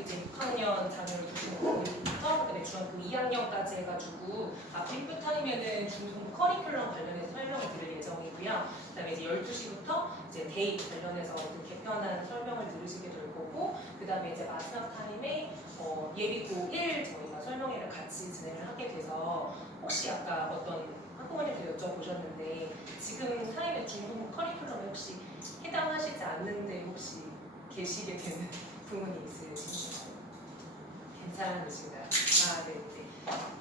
이제 6학년 자녀를 두시는 분들부터 그다음에 중학교 2학년까지 해가지고 앞부터이면은 중등부 커리큘럼 관련해서 설명을 드릴 예정이고요. 그다음에 이제 12시부터 이제 데이 관련해서 그 개편한 설명을 들으시게 될 거고, 그다음에 이제 마지막 타임에 예비 고1 저희가 설명회를 같이 진행을 하게 돼서 혹시 아까 어떤 학부모님도 여쭤보셨는데 지금 타임에 중등부 커리큘럼에 혹시 해당하시지 않는데 혹시 계시게 되는 부모님 있으신가요? 괜찮으신가요? 아, 네, 네.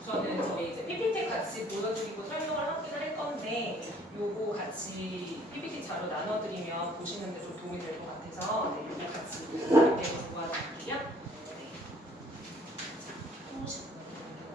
우선은 저희 이제 PPT 같이 보여드리고 설명을 하긴 할 건데 요거 같이 PPT 자료 나눠드리면 보시는데 좀 도움이 될 것 같아서 네, 요거 같이 이렇게 도와드릴게요. 네. 자, 한 번씩 보여드릴게요.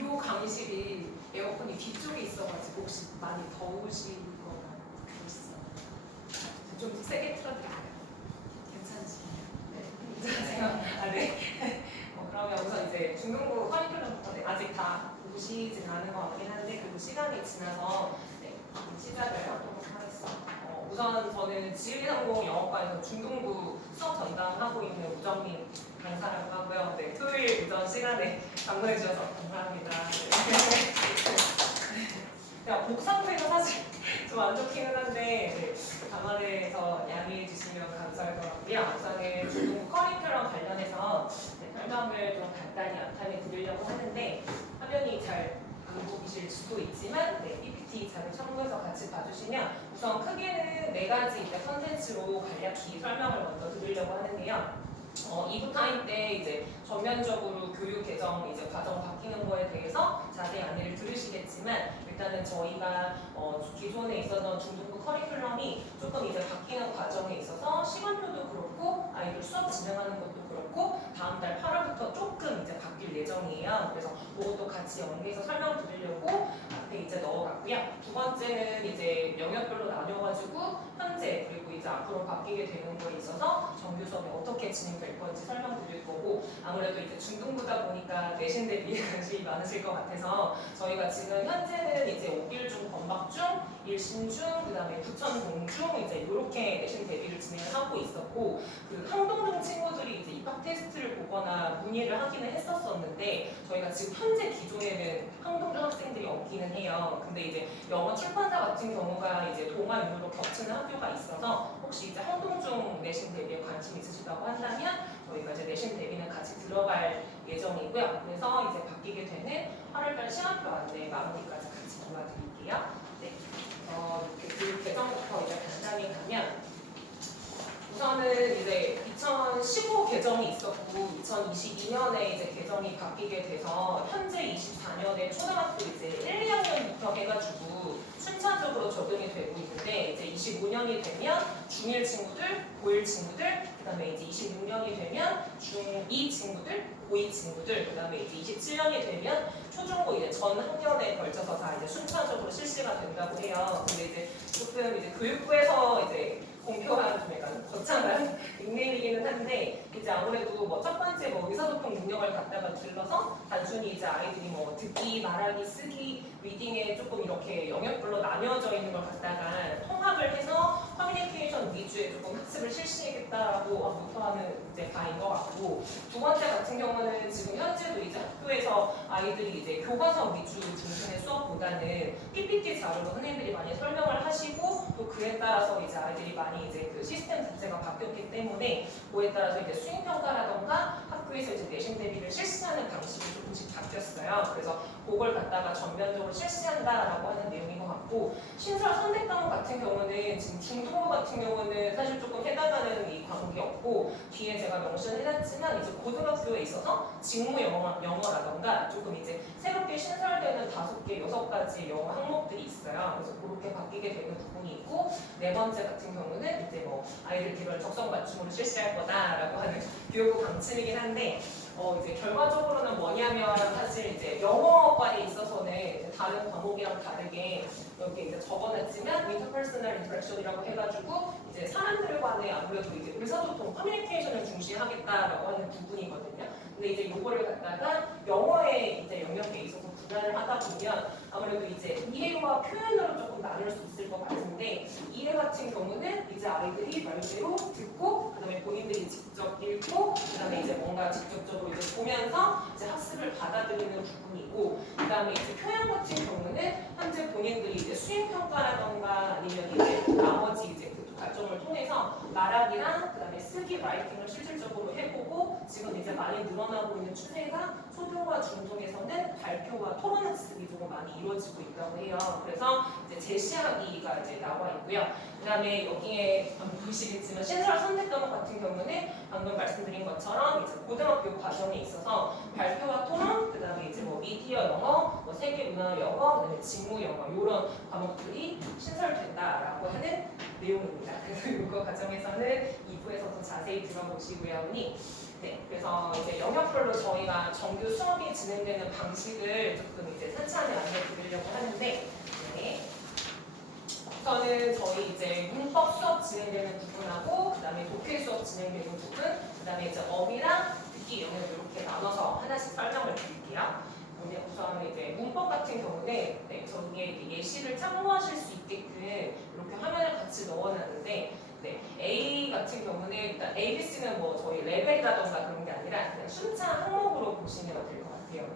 요 강의실이 에어컨이 뒤쪽에 있어가지고 혹시 많이 더우시거나 그러시죠? 좀 세게 틀어드릴까요? 괜찮으시나요? 네. 괜찮으세요? 아, 네. 그러면 우선 이제 중등부 커리큘럼부터 네, 아직 다 보시진 않은 것 같긴 한데 그리고 시간이 지나서 네, 시작을 하도록 하겠습니다. 우선 저는 지휘상공 영어과에서 중등부 수업 전담하고 있는 우정민 강사라고 하고요. 네, 토요일 오전 시간에 방문해 주셔서 감사합니다. 네. 목 상태가 사실 좀 안 좋기는 한데 네, 감안해서 양해해 주시면 감사할 것 같고요. 우선은 중등부 커리큘럼 관련해서 네, 설명을 좀 간단히 앞타임에 드리려고 하는데 화면이 잘 안 보이실 수도 있지만 네, PPT 자료 참고해서 같이 봐주시면 우선 크게는 4가지 이제 컨텐츠로 간략히 설명을 먼저 드리려고 하는데요. 2부 타임 때 이제 전면적으로 교육 개정 이제 과정 바뀌는 거에 대해서 자세히 안내를 들으시겠지만 일단은 저희가 기존에 있었던 중등부 커리큘럼이 조금 이제 바뀌는 과정에 있어서 시간표도 그렇고 아이들 수업 진행하는 것도 그렇고 다음 달 8월부터 조금 이제 바뀔 예정이에요. 그래서 그것도 같이 연계해서 설명드리려고 앞에 이제 넣어봤고요. 두 번째는 이제 영역별로 나뉘어가지고 현재 그리고 이제 앞으로 바뀌게 되는 거에 있어서 정규 수업이 어떻게 진행될 건지 설명드릴 거고 아무래도 이제 중등부다 보니까 내신 대비에 관심이 많으실 것 같아서 저희가 지금 현재는 이제 5일중 건박중, 일신중, 그다음에 부천공중 이제 이렇게 내신 대비를 진행을 하고 있었고 그 항동중 친구들이 이제 입학 테스트를 보거나 문의를 하기는 했었었는데 저희가 지금 현재 기존에는 항동중 학생들이 없기는 해요. 근데 이제 영어 출판사 같은 경우가 이제 동아 유무로 겹치는 학교가 있어서 혹시 이제 항동중 내신 대비에 관심 있으시다고 한다면 저희가 이제 내신 대비는 같이 들어갈 예정이고요. 그래서 이제 바뀌게 되는 8월달 시간표 안내 마무리까지 같이 도와드릴게요. 네. 이렇게 교육 개정부터 이제 간단히 가면 우선은 이제 2015 개정이 있었고 2022년에 이제 개정이 바뀌게 돼서 현재 24년에 초등학교 이제 1, 2학년부터 해가지고 순차적으로 적용이 되고 있는데 이제 25년이 되면 중1 친구들, 고1 친구들, 그다음에 이제 26년이 되면 중2 친구들, 고2 친구들, 그다음에 이제 27년이 되면 초중고 이제 전 학년에 걸쳐서 다 이제 순차적으로 실시가 된다고 해요. 근데 이제 조금 이제 교육부에서 이제 공표한 좀 약간 거창한 닉네임이기는 한데 이제 아무래도 뭐 첫 번째 뭐 의사소통 능력을 갖다가 들러서 단순히 이제 아이들이 뭐 듣기, 말하기, 쓰기, 리딩에 조금 이렇게 영역별로 나뉘어져 있는 걸 갖다가 통합을 해서 커뮤니케이션 위주의 조금 학습을 실시하겠다라고 목표하는 이제 바인 것 같고 두 번째 같은 경우는 지금 현재도 이제 학교에서 아이들이 이제 교과서 위주 중심의 수업보다는 PPT 자료로 선생님들이 많이 설명을 하시고 또 그에 따라서 이제 아이들이 많이 이제 그 시스템 자체가 바뀌었기 때문에 때문에 그에 따라서 이제 수행 평가라던가 학교에서 이제 내신 대비를 실시하는 방식이 조금씩 바뀌었어요. 그래서 그걸 갖다가 전면적으로 실시한다라고 하는 내용인 것 같고 신설 선택 과목 같은 경우는 지금 중등부 같은 경우는 사실 조금 해당하는 이 과목이 없고 뒤에 제가 명시해놨지만 이제 고등학교에 있어서 직무 영어라던가 조금 이제 새롭게 신설되는 5개, 6가지 영어 항목들이 있어요. 그래서 그렇게 바뀌게 되는 부분이 있고 네 번째 같은 경우는 이제 뭐 아이들 개별 적성 맞춤으로 실시할 거다라고 하는 교육부 방침이긴 한데 이제 결과적으로는 뭐냐면 사실 이제 영어과에 있어서는 이제 다른 과목이랑 다르게 여기 이제 적어놨지만 인터퍼스널 인터랙션이라고 해가지고 이제 사람들과의 아무래도 이제 의사소통, 커뮤니케이션을 중시하겠다라고 하는 부분이거든요. 근데 이제 요거를 갖다가 영어에 이제 영역에 있어서 분할을 하다 보면 아무래도 이제 이해와 표현으로 조금 나눌 수 있을 것 같은데 이해 같은 경우는 이제 아이들이 말대로 듣고 그다음에 본인들이 직접 읽고 그다음에 이제 뭔가 직접적으로 이제 보면서 이제 학습을 받아들이는 부분이고 그다음에 이제 표현 같은 경우는 현재 본인들이 이제 수행 평가라던가 아니면 이제 나머지 이제 그 과정을 통해서 말하기랑 그다음에 쓰기 라이팅을 실질적으로 해보고 지금 이제 많이 늘어나고 있는 추세가 초등과 중등에서는 발표와 토론 학습이 조금 많이 이루어지고 있다고 해요. 그래서 이제 제시하기가 이제 나와 있고요. 그다음에 여기에 보시겠지만 신설 선택 과목 같은 경우는 방금 말씀드린 것처럼 이제 고등학교 과정에 있어서 발표와 토론, 그다음에 이제 뭐 미디어 영어, 뭐 세계 문화 영어, 그다음에 직무 영어 이런 과목들이 신설된다라고 하는 내용입니다. 그래서 이거 과정에서는 2부에서 더 자세히 들어보시고요. 네, 그래서 이제 영역별로 저희가 정규 수업이 진행되는 방식을 조금 이제 찬찬히 알려드리려고 하는데, 네. 우선은 저희 이제 문법 수업 진행되는 부분하고, 그다음에 독해 수업 진행되는 부분, 그다음에 이제 어휘랑 듣기 영역 이렇게 나눠서 하나씩 설명을 드릴게요. 근데 우선 이제 문법 같은 경우는 네, 저기에 예시를 참고하실 수 있게끔 이렇게 화면을 같이 넣어놨는데. 네, A 같은 경우는 일단 ABC는 뭐 저희 레벨이라던가 그런 게 아니라 그냥 순차 항목으로 보시면 될 것 같아요.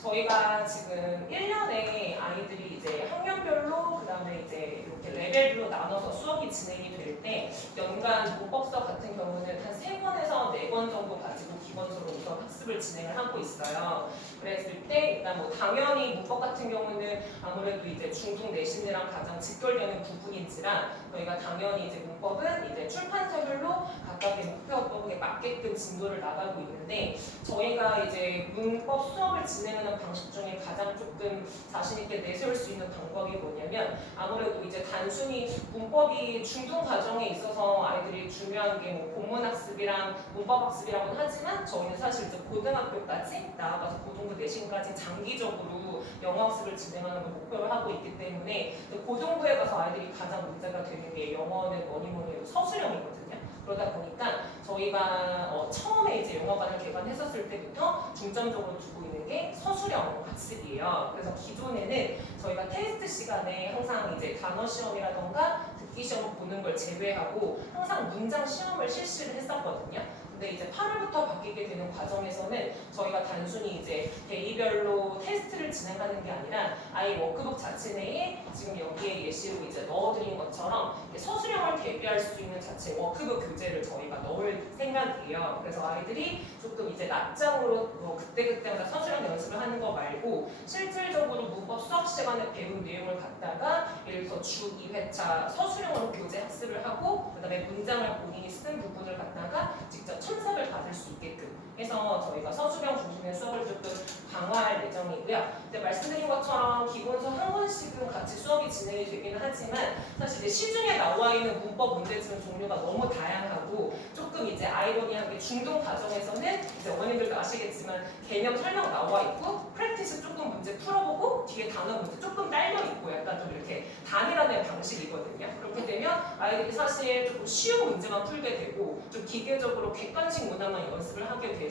저희가 지금 1년에 아이들이 이제 학년별로 그다음에 이제 이렇게 레벨로 나눠서 수업이 진행이 될 때 연간 문법 수업 같은 경우는 한 3권에서 4권 정도 가지고 기본적으로 우선 학습을 진행을 하고 있어요. 그랬을 때 일단 뭐 당연히 문법 같은 경우는 아무래도 이제 중등 내신이랑 가장 직결되는 부분인지라 저희가 당연히 이제 문법은 이제 출판사별로 각각의 목표에 맞게끔 진도를 나가고 있는데 저희가 이제 문법 수업을 진행하는 방식 중에 가장 조금 자신 있게 내세울 수 있는 방법이 뭐냐면 아무래도 이제 단순히 문법이 중등 과정에 있어서 아이들이 중요한 게 뭐 본문 학습이랑 문법 학습이라고는 하지만 저희는 사실 이제 고등학교까지 나아가서 고등부 내신까지 장기적으로 영어 학습을 진행하는 걸 목표로 하고 있기 때문에 고등부에 가서 아이들이 가장 문제가 되는 게 영어는 뭐니 해도 서술형이거든요. 그러다 보니까 저희가 처음에 이제 영어관을 개관했었을 때부터 중점적으로 두고 있는 게 서술형 학습이에요. 그래서 기존에는 저희가 테스트 시간에 항상 이제 단어 시험이라던가 듣기 시험을 보는 걸 제외하고 항상 문장 시험을 실시를 했었거든요. 근데 이제 8월부터 바뀌게 되는 과정에서는 저희가 단순히 이제 데이별로 테스트를 진행하는 게 아니라 아예 워크북 자체 내에 지금 여기에 예시로 이제 넣어드린 것처럼 서술형을 대비할 수 있는 자체 워크북 교재를 저희가 넣을 생각이에요. 그래서 아이들이 조금 이제 낮장으로 그때그때마다 서술형 연습을 하는 거 말고 실질적으로 문법 수업 시간에 배운 내용을 갖다가 예를 들어서 주 2회차 서술형으로 교재 학습을 하고 그다음에 문장을 본인이 쓴 부분을 갖다가 직접 첨삭을 받을 수 있게끔 해서 저희가 서술형 중심의 수업을 조금 강화할 예정이고요. 근데 말씀드린 것처럼 기본서 한 권씩은 같이 수업이 진행이 되기는 하지만 사실 이제 시중에 나와 있는 문법 문제집 종류가 너무 다양하고 조금 이제 아이러니하게 중등 과정에서는 이제 어머님들도 아시겠지만 개념 설명 나와 있고 프랙티스 조금 문제 풀어보고 뒤에 단어 문제 조금 딸려 있고 약간 좀 이렇게 단일화된 방식이거든요. 그렇게 되면 아이들이 사실 조금 쉬운 문제만 풀게 되고 좀 기계적으로 객관식 문화만 연습을 하게 돼서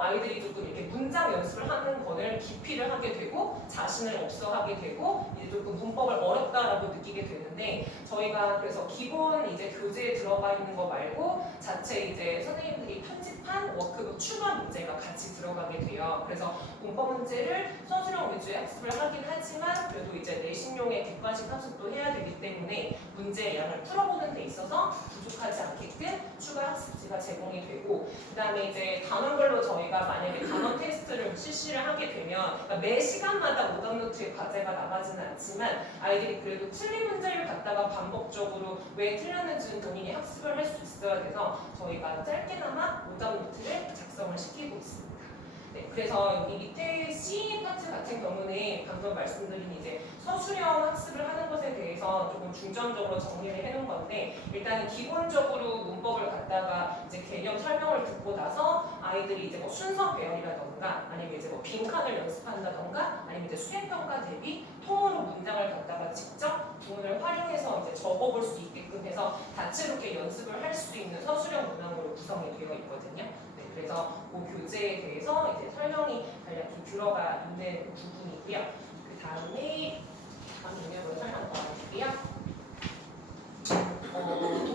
아이들이 조금 이렇게 문장 연습을 하는 거를 기피를 하게 되고 자신을 없어하게 되고 이제 조금 문법을 어렵다라고 느끼게 되는데 저희가 그래서 기본 이제 교재에 들어가 있는 거 말고 자체 이제 선생님들이 편집한 워크북 추가 문제가 같이 들어가게 돼요. 그래서 문법 문제를 서술형 위주의 학습을 하긴 하지만 그래도 이제 내신용의 객관식 학습도 해야 되기 때문에 문제의 양을 풀어보는 데 있어서 부족하지 않게끔 추가 학습지가 제공이 되고, 그다음에 이제 단원별로 저희가 만약에 단원 테스트를 실시를 하게 되면, 그러니까 매 시간마다 오답노트의 과제가 나가지는 않지만 아이들이 그래도 틀린 문제를 갖다가 반복적으로 왜 틀렸는지는 본인이 학습을 할 수 있어야 돼서 저희가 짧게나마 오답노트를 작성을 시키고 있습니다. 네, 그래서 여기 밑에 C 파트 같은 경우는 방금 말씀드린 이제 서술형 학습을 하는 것에 대해서 조금 중점적으로 정리를 해놓은 건데, 일단은 기본적으로 문법을 갖다가 이제 개념 설명을 듣고 나서 아이들이 이제 뭐 순서 배열이라던가 아니면 이제 뭐 빈칸을 연습한다던가 아니면 이제 수행평가 대비 통으로 문장을 갖다가 직접 구문을 활용해서 이제 적어볼 수 있게끔 해서 다채롭게 연습을 할 수 있는 서술형 문항으로 구성이 되어 있거든요. 그래서 그 교재에 대해서 이제 설명이 간략히 들어가 있는 부분이고요. 그 다음에 다음 영역으로 설명 더 드릴게요.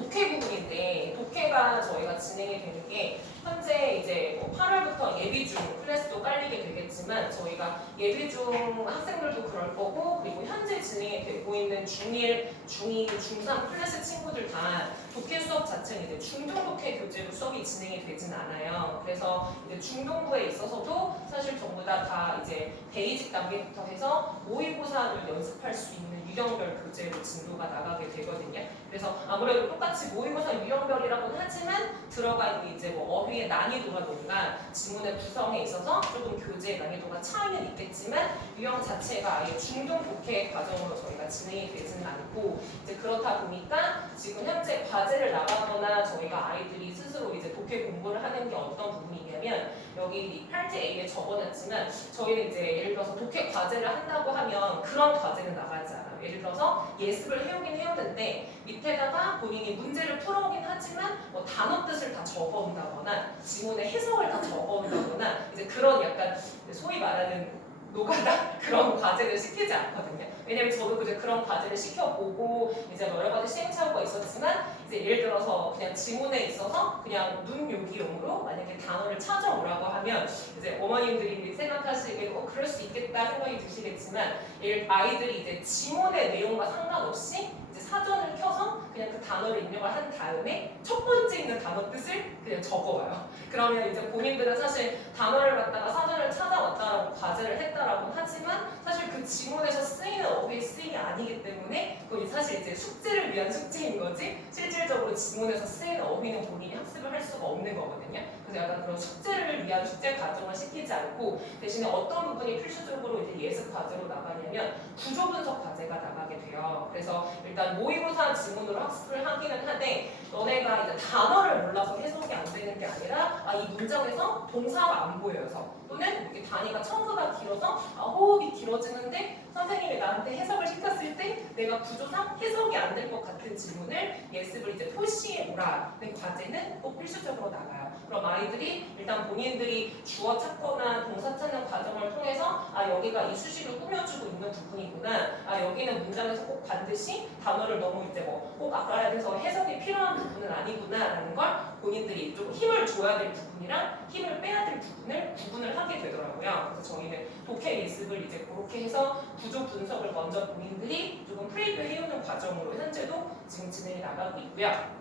독해 부분인데, 독해가 저희가 진행이 되는 게 현재 이제 뭐 8월부터 예비중 클래스도 깔리게 되겠지만 저희가 예비중 학생들도 그럴 거고, 그리고 현재 진행이 되고 있는 중1, 중2, 중3 클래스 친구들 다 독해 수업 자체는 이제 중등 독해 교재로 수업이 진행이 되진 않아요. 그래서 이제 중등부에 있어서도 사실 전부 다 이제 베이직 단계부터 해서 모의고사를 연습할 수 있는 유형별 교재로 진도가 나가게 되거든요. 그래서 아무래도 똑같이 모의고사 유형별이라고는 하지만 들어가 있는 이제 뭐 어휘의 난이도라든가 지문의 구성에 있어서 조금 교재의 난이도가 차이는 있겠지만 유형 자체가 아예 중등 독해 과정으로 저희가 진행이 되지는 않고, 이제 그렇다 보니까 지금 현재 과제를 나가거나 저희가 아이들이 스스로 이제 독해 공부를 하는 게 어떤 부분이냐면, 여기 8A에 적어놨지만 저희는 이제 예를 들어서 독해 과제를 한다고 하면 그런 과제는 나가지 않아요. 예를 들어서 예습을 해오긴 해오는데 밑에다가 본인이 문제를 풀어오긴 하지만 뭐 단어 뜻을 다 적어온다거나 지문의 해석을 다 적어온다거나 이제 그런 약간 소위 말하는 노가다 그런 과제를 시키지 않거든요. 왜냐면 저도 이제 그런 과제를 시켜보고 이제 여러 가지 시행착오가 있었지만, 이제 예를 들어서 그냥 지문에 있어서 그냥 눈요기용으로 만약에 단어를 찾아오라고 하면 이제 어머님들이 생각하시기에 그럴 수 있겠다 생각이 드시겠지만, 아이들이 이제 지문의 내용과 상관없이 이제 사전을 켜서 그냥 그 단어를 입력을 한 다음에 첫 번째 있는 단어 뜻을 그냥 적어와요. 그러면 이제 본인들은 사실 단어를 갖다가 사전을 찾아왔다라고 과제를 했다라고 하지만 사실 그 지문에서 쓰이는 어휘의 쓰임이 아니기 때문에 그건 사실 이제 숙제를 위한 숙제인 거지 실질적으로 지문에서 쓰이는 어휘는 본인이 학습을 할 수가 없는 거거든요. 그래서 약간 그런 숙제를 위한 숙제 과정을 시키지 않고 대신에 어떤 부분이 필수적으로 이제 예습 과제로 나가냐면 구조 분석 과제가 나가게 돼요. 그래서 일단 모의고사 지문으로 학습을 하기는 하되 너네가 이제 단어를 몰라서 해석이 안 되는 게 아니라 이 문장에서 동사가 안 보여서 또는 이렇게 단위가 첨가가 길어서 호흡이 길어지는데 선생님이 나한테 해석을 시켰을 때 내가 구조상 해석이 안 될 것 같은 질문을 예습을 이제 표시해 오라는 과제는 꼭 필수적으로 나가요. 그럼 아이들이 일단 본인들이 주어 찾거나 동사 찾는 과정을 통해서 여기가 이 수식을 꾸며주고 있는 부분이구나, 여기는 문장에서 꼭 반드시 단어를 너무 이제 꼭 알아야 돼서 해석이 필요한 부분은 아니구나라는 걸 본인들이 좀 힘을 줘야 될 부분이랑 힘을 빼야 될 부분을 구분을 하게 되더라고요. 그래서 저희는 독해 예습을 이제 그렇게 해서 구조 분석을 먼저 본인들이 조금 프리뷰 해오는 과정으로 현재도 지금 진행이 나가고 있고요.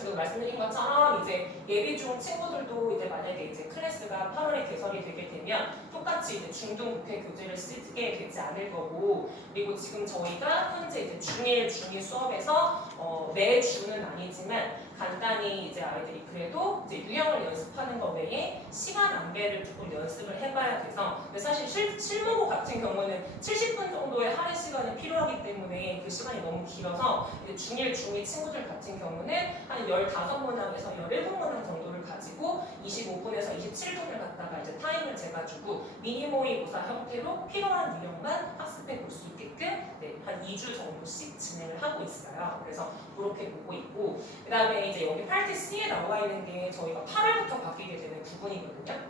그리고 말씀드린 것처럼 이제 예비중 친구들도 이제 만약에 이제 클래스가 8월에 개설이 되게 되면 똑같이 이제 중등 독해 교재를 쓰게 되지 않을 거고, 그리고 지금 저희가 현재 이제 중1, 중2 수업에서 매 주는 아니지만 간단히 이제 아이들이 그래도 이제 유형을 연습하는 것 외에 시간 안배를 조금 연습을 해봐야 돼서, 근데 사실 실무고 같은 경우는 70분 정도의 할애 시간이 필요하기 때문에 그 시간이 너무 길어서 이제 중1, 중2 친구들 같은 경우는 한 15문항에서 17문항 정도를 가지고 25분에서 27분을 갖다가 이제 타임을 재가지고 미니 모의고사 형태로 필요한 유형만 학습해 볼 수 있게끔 한 2주 정도씩 진행을 하고 있어요. 그래서 그렇게 보고 있고, 그 다음에 이제 여기 8트 C에 나와 있는 게 저희가 8월부터 바뀌게 되는 부분이거든요.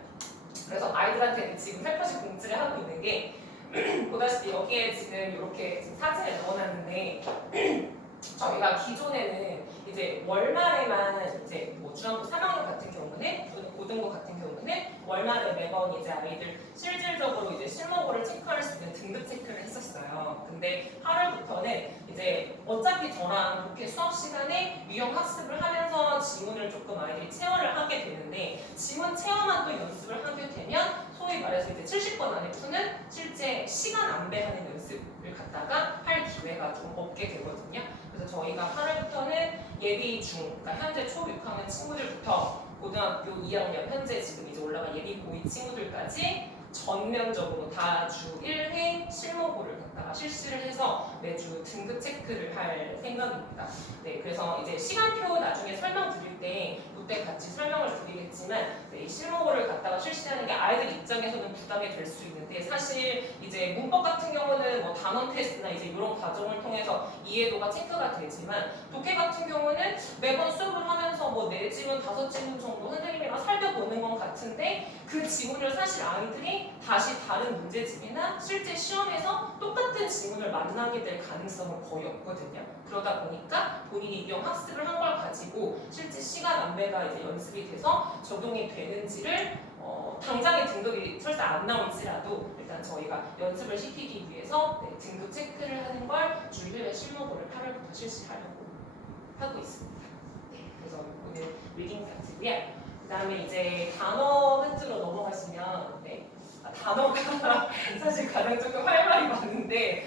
그래서 아이들한테는 지금 살포시 공지를 하고 있는 게 보다시피 여기에 지금 이렇게 지금 사진을 넣어놨는데 저희가 기존에는 이제 월말에만 이제 뭐 중학교 3학년 같은 경우는 또는 고등부 같은 경우는 월말에 매번 이제 아이들 실질적으로 이제 실무고를 체크할 수 있는 등급 체크를 했었어요. 근데 8월부터는 이제 어차피 저랑 독해 수업 시간에 유형 학습을 하면서 지문을 조금 아이들이 체어를 하게 되는데 지문 체어만 또 연습을 하게 되면 소위 말해서 이제 70번 안에 푸는 실제 시간 안배하는 연습을 갖다가 할 기회가 좀 없게 되거든요. 그래서 저희가 8월부터는 예비 중, 그러니까 현재 초 6학년 친구들부터 고등학교 2학년 현재 지금 이제 올라간 예비 고2 친구들까지 전면적으로 다 주 1회 실무고를 갖다가 실시를 해서 매주 등급 체크를 할 생각입니다. 네, 그래서 이제 시간표 나중에 설명드릴 때 그때 같이 설명을 드리겠지만 네, 이 실무고를 갖다가 실시하는 게 아이들 입장에서는 부담이 될 수 있는데 사실 이제 문법 같은 경우는 뭐 단원 테스트나 이제 이런 과정을 통해서 이해도가 체크가 되지만 독해 같은 경우는 매번 수업을 하면서 뭐 4지문, 5지문 정도 선생님이랑 살펴보는 건 같은데 그 지문을 사실 아이들이 다시 다른 문제집이나 실제 시험에서 똑같은 지문을 만나게 될 가능성은 거의 없거든요. 그러다 보니까 본인이 이용 학습을 한 걸 가지고 실제 시간 안배가 이제 연습이 돼서 적용이 되는지를 당장의 등급이 설사 안 나올지라도 일단 저희가 연습을 시키기 위해서 네, 등급 체크를 하는 걸 주 1회 실무고를 8월부터 실시하려고 하고 있습니다. 네, 그래서 오늘 리딩 파트고요. 그 다음에 이제 단어 파트로 넘어가시면 네, 단어가 사실 가장 조금 할 말이 많은데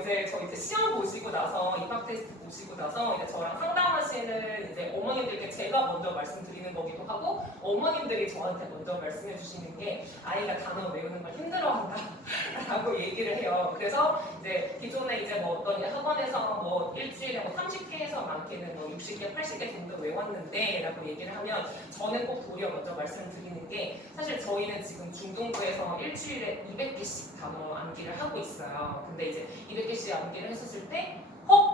이제 저 이제 시험 보시고 나서 입학 테스트 보시고 나서 이제 저랑 상담하시는 이제 어머님들께 제가 먼저 말씀드리는 거기도 하고 어머님들이 저한테 먼저 말씀해 주시는 게 아이가 단어 외우는 걸 힘들어한다라고 얘기를 해요. 그래서 이제 기존에 이제 뭐 어떤 학원에서 뭐 일주일에 뭐 30개에서 많게는 뭐 60개, 80개 정도 외웠는데라고 얘기를 하면 저는 꼭 도리어 먼저 말씀드리는 게 사실 저희는 지금 중등부에서 일주일에 200개씩 단어 암기를 하고 있어요. 근데 이제 200개씩 암기를 했었을 때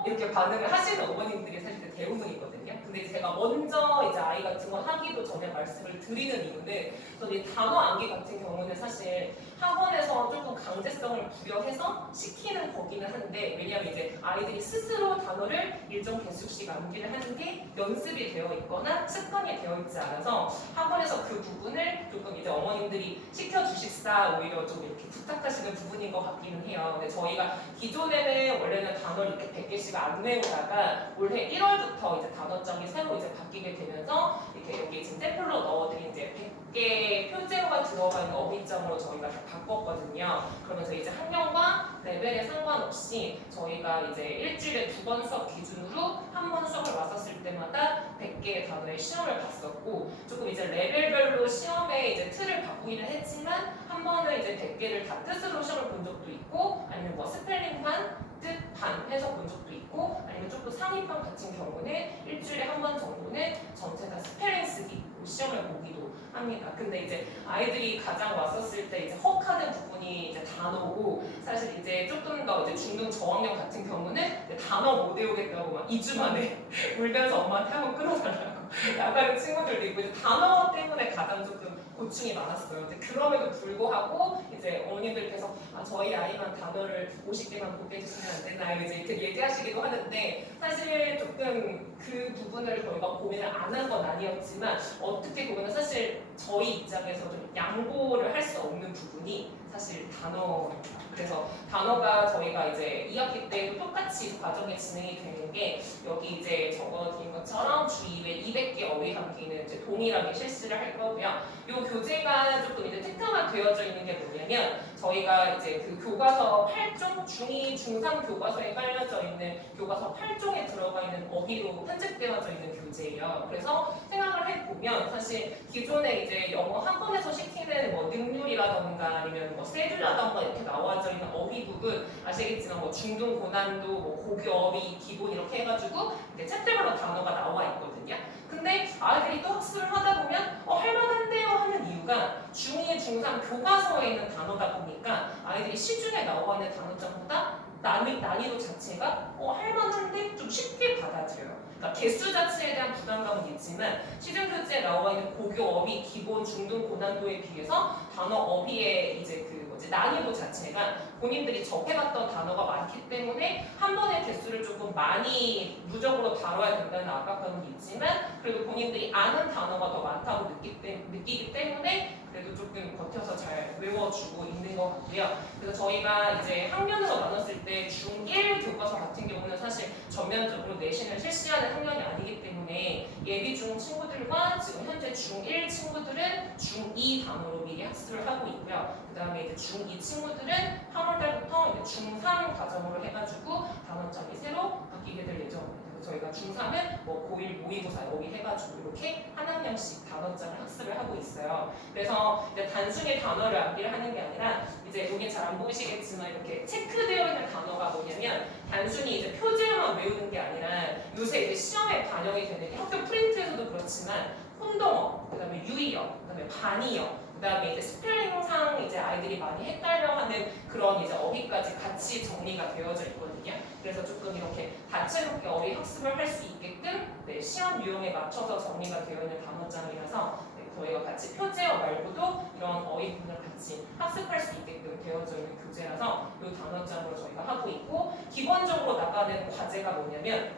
이렇게 반응을 하시는 어머님들이 사실 대부분이거든요. 근데 제가 먼저 이제 아이 같은 거 하기도 전에 말씀을 드리는 이유는 저는 이 단어 암기 같은 경우는 사실 학원에서 조금 강제성을 부여해서 시키는 거기는 한데 왜냐하면 이제 아이들이 스스로 단어를 일정 개수씩 암기를 하는 게 연습이 되어 있거나 습관이 되어 있지 않아서 학원에서 그 부분을 조금 이제 어머님들이 시켜주십사 오히려 좀 이렇게 부탁하시는 부분인 것 같기는 해요. 근데 저희가 기존에는 원래는 단어를 이렇게 100개씩 안 외우다가 올해 1월부터 이제 단어장이 새로 이제 바뀌게 되면서 이렇게 여기 지금 템플로 넣어드린 이제 100개 표제어가 들어가 있는 어휘장으로 저희가 다 바꿨거든요. 그러면서 이제 학년과 레벨에 상관없이 저희가 이제 일주일에 2번 수업 기준으로 한 번 수업을 왔었을 때마다 100개의 단어의 시험을 봤었고 조금 이제 레벨별로 시험의 이제 틀을 바꾸기는 했지만 한 번은 이제 100개를 다 뜻으로 시험을 본 적도 있고 아니면 뭐 스펠링판, 뜻 반 해서 본 적도 있고 아니면 조금 상위반 같은 경우는 일주일에 한 번 정도는 전체 다 스펠링 쓰기 시험을 보기도 합니다. 근데 이제 아이들이 가장 왔었을 때 이제 헉하는 부분이 이제 단어고 사실 이제 조금 더 이제 중등 저학년 같은 경우는 이제 단어 못 외우겠다고 막 2주 만에 울면서 엄마한테 한번 끊어달라고 나가는 친구들도 있고 이제 단어 때문에 가장 조금 고충이 많았어요. 근데 그럼에도 불구하고 이제 어머님들께서 저희 아이만 단어를 50개만 보게 해주시면 안 되나요? 이제 이렇게 얘기하시기도 하는데 사실 조금 그 부분을 저희가 고민을 안 한 건 아니었지만 어떻게 보면 사실 저희 입장에서 좀 양보를 할 수 없는 부분이 사실 단어입니다. 그래서 단어가 저희가 이제 2학기 때도 똑같이 과정이 진행이 되는 게 여기 이제 적어드린 것처럼 주 2회 200개 어휘 암기는 이제 동일하게 실시를 할 거고요. 이 교재가 조금 이제 특화가 되어져 있는 게 뭐냐면 저희가 이제 그 교과서 8종 중2, 중3 교과서에 깔려져 있는 교과서 8종에 들어가 있는 어휘로 편집되어져 있는 교재예요. 그래서 생각을 해보면 사실 기존에 이제 영어 학원에서 시키는 뭐 능률이라던가 아니면 뭐 세듈라던가 이렇게 나와져 있는 어휘 부분 아시겠지만 뭐 중등 고난도, 뭐 고교 어휘 기본 이렇게 해가지고 이제 챕터별로 단어가 나와 있거든요. 근데 아이들이 또 학습을 하다 보면 할만한데요 하는 이유가 중2, 중3 교과서에 있는 단어다 보니까 아이들이 시중에 나와 있는 단어장보다 난이도 자체가 할만한데 좀 쉽게 받아들여요. 그러니까 개수 자체에 대한 부담감은 있지만 시중 교재에 나와 있는 고교 어휘 기본 중등 고난도에 비해서 단어 어휘의 이제 그 난이도 자체가 본인들이 접해봤던 단어가 많기 때문에 한 번의 개수를 조금 많이 누적으로 다뤄야 된다는 압박감은 있지만 그래도 본인들이 아는 단어가 더 많다고 느끼기 때문에 그래도 조금 버텨서 잘 외워주고 있는 것 같고요. 그래서 저희가 이제 학년으로 나눴을 때 중1 교과서 같은 경우는 사실 전면적으로 내신을 실시하는 학년이 아니기 때문에 예비 중 친구들과 지금 현재 중1 친구들은 중2 단어로 미리 학습을 하고 있고요. 그 다음에 이제 중2 친구들은 8월달부터 중3 과정으로 해가지고 단원점이 새로 바뀌게 될 예정입니다. 저희가 중3은 뭐 고1 모의고사 여기 해가지고 이렇게 한 학년씩 단원점을 학습을 하고 있어요. 그래서 이제 단순히 단어를 암기를 하는 게 아니라 이제 여기 잘 안 보이시겠지만 이렇게 체크되어 있는 단어가 뭐냐면 단순히 이제 표지만 외우는 게 아니라 요새 이제 시험에 반영이 되는 게 학교 프린트에서도 그렇지만 혼동어, 그다음에 유의어, 그다음에 반의어, 그다음에 이제 스펠링상 이제 아이들이 많이 헷갈려하는 그런 이제 어휘까지 같이 정리가 되어져 있거든요. 그래서 조금 이렇게 다채롭게 어휘 학습을 할 수 있게끔 네, 시험 유형에 맞춰서 정리가 되어 있는 단어장이라서 네, 저희가 같이 표제어 말고도 이런 어휘 부분을 같이 학습할 수 있게끔 되어져 있는 교재라서 이 단어장으로 저희가 하고 있고 기본적으로 나가는 과제가 뭐냐면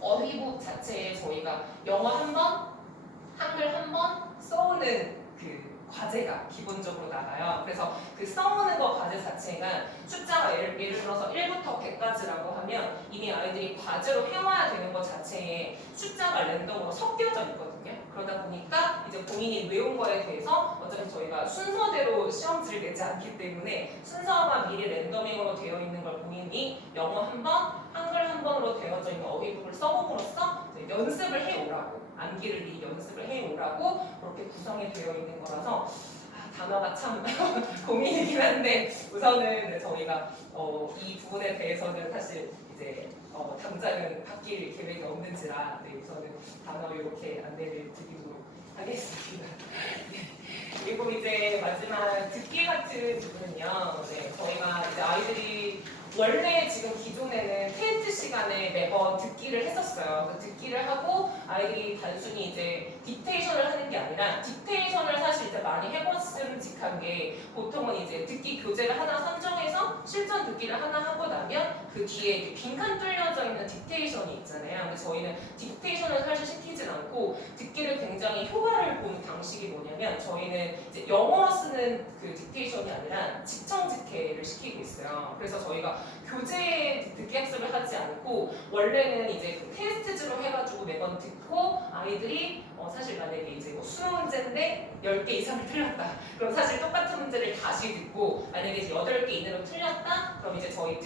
어휘부 자체에 저희가 영어 한 번, 한글 한 번 써오는 그 과제가 기본적으로 나가요. 그래서 그 써오는 거 과제 자체가 숫자가 예를 들어서 1부터 100까지라고 하면 이미 아이들이 과제로 해와야 되는 것 자체에 숫자가 랜덤으로 섞여져 있거든요. 그러다 보니까 이제 본인이 외운 거에 대해서 어차피 저희가 순서대로 시험지를 내지 않기 때문에 순서가 미리 랜더밍으로 되어 있는 걸 본인이 영어 한 번, 한글 한 번으로 되어져 있는 어휘북을 써봄으로써 연습을 해오라고 암기를 미리 연습을 해오라고 그렇게 구성이 되어 있는 거라서 단어가 참 고민이긴 한데 우선은 저희가 이 부분에 대해서는 사실 이제 당장은 바뀔 계획이 없는지라 네, 우선은 단어 이렇게 안내를 드리도록 하겠습니다. 그리고 이제 마지막 듣기 같은 부분은요. 네, 저희가 이제 아이들이 원래 지금 기존에는 테스트 시간에 매번 듣기를 했었어요. 그래서 듣기를 하고 아이들이 단순히 이제 딕테이션을 하는 게 아니라 딕테이션을 사실 이제 많이 해봤음직한 게 보통은 이제 듣기 교재를 하나 선정해서 실전 듣기를 하나 하고 나면 그 뒤에 빈칸 뚫려져 있는 딕테이션이 있잖아요. 근데 저희는 딕테이션을 사실 시키진 않고 듣기를 굉장히 효과를 본 방식이 뭐냐면 저희는 이제 영어로 쓰는 그 딕테이션이 아니라 직청직해를 시키고 있어요. 그래서 저희가 교재 듣기 학습을 하지 않고 원래는 이제 그 테스트지로 해가지고 매번 듣고 아이들이 사실 만약에 이제 뭐 20문제인데 10개 이상을 틀렸다. 그럼 사실 똑같은 문제를 다시 듣고 만약에 이제 8개 이내로 틀렸다. 그럼 이제 저희